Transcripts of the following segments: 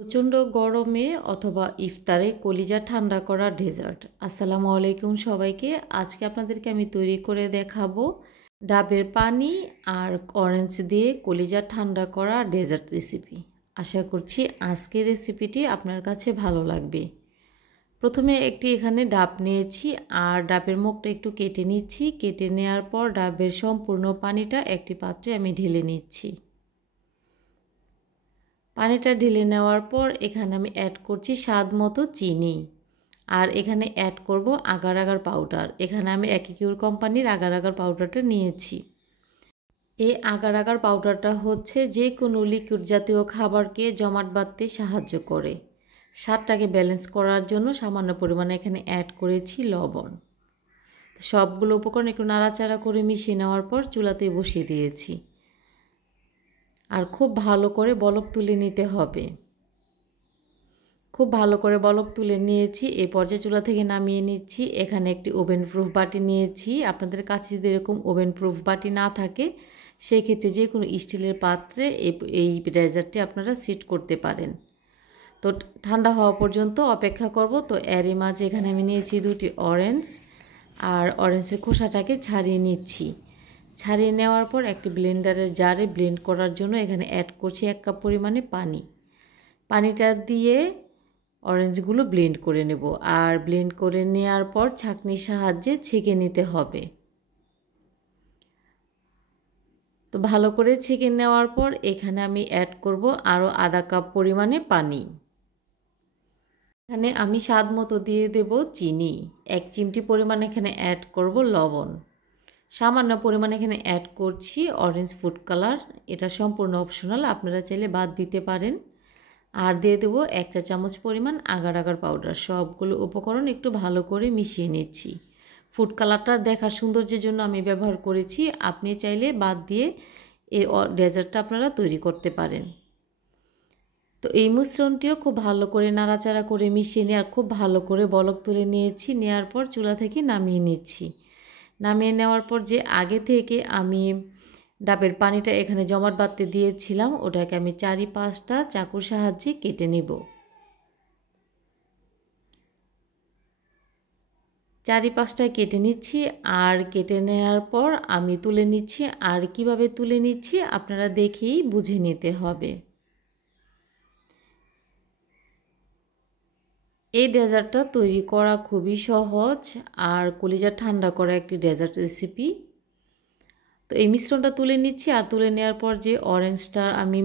প্রচণ্ড গরমে অথবা ইফতারে কলিজা ঠান্ডা করা ডেজার্ট। আসসালামু আলাইকুম সবাইকে। আজকে আপনাদেরকে আমি তৈরি করে দেখাবো ডাবের পানি আর অরেঞ্জ দিয়ে কলিজা ঠান্ডা করা ডেজার্ট রেসিপি। আশা করছি আজকের রেসিপিটি আপনার কাছে ভালো লাগবে। প্রথমে এখানে ডাব নিয়েছি আর ডাবের মুখটা একটু কেটে নিচ্ছি। কেটে নেওয়ার পর ডাবের সম্পূর্ণ পানিটা একটি পাত্রে আমি ঢেলে নিচ্ছি। পানিটা ঢেলে নেওয়ার পর এখানে আমি অ্যাড করছি স্বাদ মতো চিনি আর এখানে অ্যাড করব আগার আগার পাউডার। এখানে আমি একিকিউর কোম্পানির আগার আগার পাউডারটা নিয়েছি। এই আগার আগার পাউডারটা হচ্ছে যে কোনো লিকুইড জাতীয় খাবারকে জমাট বাঁধতে সাহায্য করে। স্বাদটাকে ব্যালেন্স করার জন্য সামান্য পরিমাণে এখানে অ্যাড করেছি লবণ। সবগুলো উপকরণ একটু নাড়াচাড়া করে মিশিয়ে নেওয়ার পর চুলাতে বসিয়ে দিয়েছি আর খুব ভালো করে বলক তুলে নিতে হবে। খুব ভালো করে বলক তুলে নিয়েছি। এই পর্যায়ে চুলা থেকে নামিয়ে নিচ্ছি। এখানে একটি ওভেন প্রুফ বাটি নিয়েছি। আপনাদের কাছে যদি এরকম ওভেন প্রুফ বাটি না থাকে সেই ক্ষেত্রে যে কোনো স্টিলের পাত্রে এই ডেজার্টটি আপনারা সেট করতে পারেন। তো ঠান্ডা হওয়া পর্যন্ত অপেক্ষা করব। তো এরই মাঝে এখানে আমি নিয়েছি দুটি অরেঞ্জ আর অরেঞ্জের খোসাটাকে ছাড়িয়ে নিচ্ছি। ছাড়িয়ে নেওয়ার পর একটি ব্লেন্ডারের জারে ব্লেন্ড করার জন্য এখানে অ্যাড করছি 1 কাপ পরিমাণে পানি। পানিটা দিয়ে অরেঞ্জগুলো ব্লেন্ড করে নেব আর ব্লেন্ড করে নেওয়ার পর ছাঁকনির সাহায্যে ছেঁকে নিতে হবে। তো ভালো করে ছেঁকে নেওয়ার পর এখানে আমি অ্যাড করব আরও আধা কাপ পরিমাণে পানি। এখানে আমি স্বাদ মতো দিয়ে দেব চিনি। 1 চিমটি পরিমাণ এখানে অ্যাড করব লবণ। সামান্য পরিমাণে এখানে অ্যাড করছি অরেঞ্জ ফুড কালার। এটা সম্পূর্ণ অপশনাল, আপনারা চাইলে বাদ দিতে পারেন। আর দিয়ে দেবো 1 চা চামচ পরিমাণ আগার আগার পাউডার। সবগুলো উপকরণ একটু ভালো করে মিশিয়ে নিচ্ছি। ফুড কালারটা দেখার সৌন্দর্যের জন্য আমি ব্যবহার করেছি। আপনি চাইলে বাদ দিয়ে এই ডেজার্টটা আপনারা তৈরি করতে পারেন। তো এই মিশ্রণটিও খুব ভালো করে নাড়াচাড়া করে মিশিয়ে নিয়ে আর খুব ভালো করে বলক তুলে নিয়েছি। নেওয়ার পর চুলা থেকে নামিয়ে নিচ্ছি। নামিয়ে নেওয়ার পর যে আগে থেকে আমি ডাবের পানিটা এখানে জমাট বাঁধতে দিয়েছিলাম ওটাকে আমি 4-5টা চাকুর সাহায্যে কেটে নেব। 4-5টা কেটে নিচ্ছি আর কেটে নেওয়ার পর আমি তুলে নিচ্ছি। আর কিভাবে তুলে নিচ্ছি আপনারা দেখেই বুঝে নিতে হবে। এই ডেজার্টটা তৈরি করা খুবই সহজ আর কলিজা ঠান্ডা করা একটি ডেজার্ট রেসিপি। তো এই মিশ্রণটা তুলে নিচ্ছি আর তুলে নেওয়ার পর যে অরেঞ্জটা আমি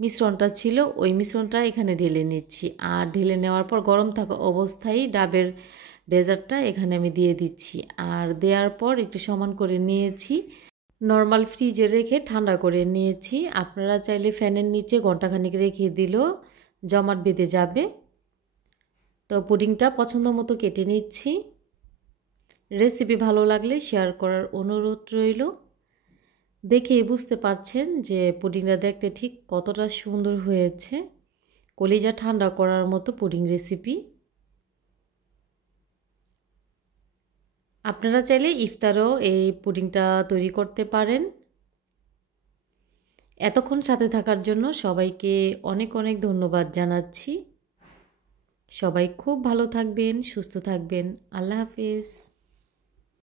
মিশ্রণটা ছিল ওই মিশ্রণটা এখানে ঢেলে নিচ্ছি। আর ঢেলে নেওয়ার পর গরম থাকা অবস্থায় ডাবের ডেজার্টটা এখানে আমি দিয়ে দিচ্ছি। আর দেওয়ার পর একটু সমান করে নিয়েছি। নর্মাল ফ্রিজে রেখে ঠান্ডা করে নিয়েছি। আপনারা চাইলে ফ্যানের নিচে ঘন্টাখানিক রেখে দিলেও জমাট বেঁধে যাবে। তো পুডিংটা পছন্দ মতো কেটে নিচ্ছি। রেসিপি ভালো লাগলে শেয়ার করার অনুরোধ রইল। দেখেই বুঝতে পারছেন যে পুডিংটা দেখতে ঠিক কতটা সুন্দর হয়েছে। কলিজা ঠান্ডা করার মতো পুডিং রেসিপি। আপনারা চাইলে ইফতারেও এই পুডিংটা তৈরি করতে পারেন। এতক্ষণ সাথে থাকার জন্য সবাইকে অনেক অনেক ধন্যবাদ জানাচ্ছি। সবাই খুব ভালো থাকবেন, সুস্থ থাকবেন। আল্লাহ হাফেজ।